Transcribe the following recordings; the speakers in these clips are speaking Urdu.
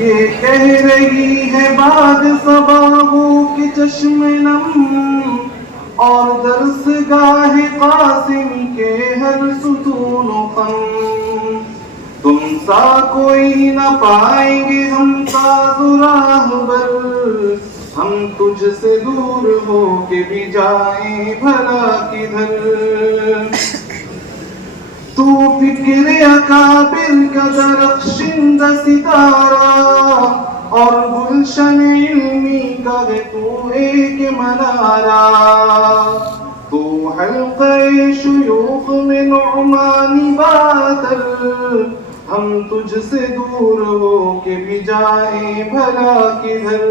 یہ کہہ رہی ہے باد صباحوں کے چشم نم، اور درس گاہ قاسم کے ہر ستون و خم. تم سا کوئی نہ پائیں گے ہم تاز و راہبر، ہم تجھ سے دور ہو کے بھی جائیں بھلا کدھر. تو فکر اکابر کا درخشندہ ستارہ، اور گلشن علمی کا ہے تو ایک منارہ. تو حلقہ شیوخ میں نعمانی باتر، ہم تجھ سے دور ہو کے بھی جائیں بھلا کدھر.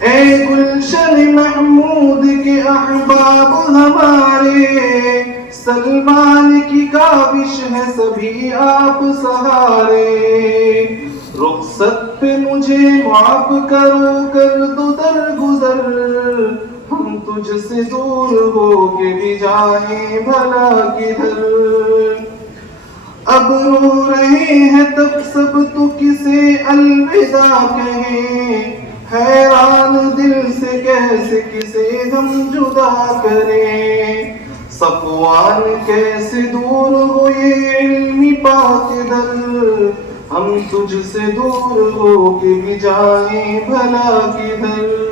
اے گلشن محمود کے احباب ہمارے، سلمان کی کاوش ہے سبھی آپ سہارے. رخصت پہ مجھے معاف کرو کر دو درگزر، ہم تجھ سے دور ہو کے بھی جائیں بھلا کدھر. اب رو رہے ہیں تب سب تو کسے الوداع کہیں، حیران دل سے کیسے کسے ہم جدا کریں. صفوان کیسے دور ہو یہ علمی پاک در، ہم تجھ سے دور ہو کے بھی جائیں بھلا کدھر.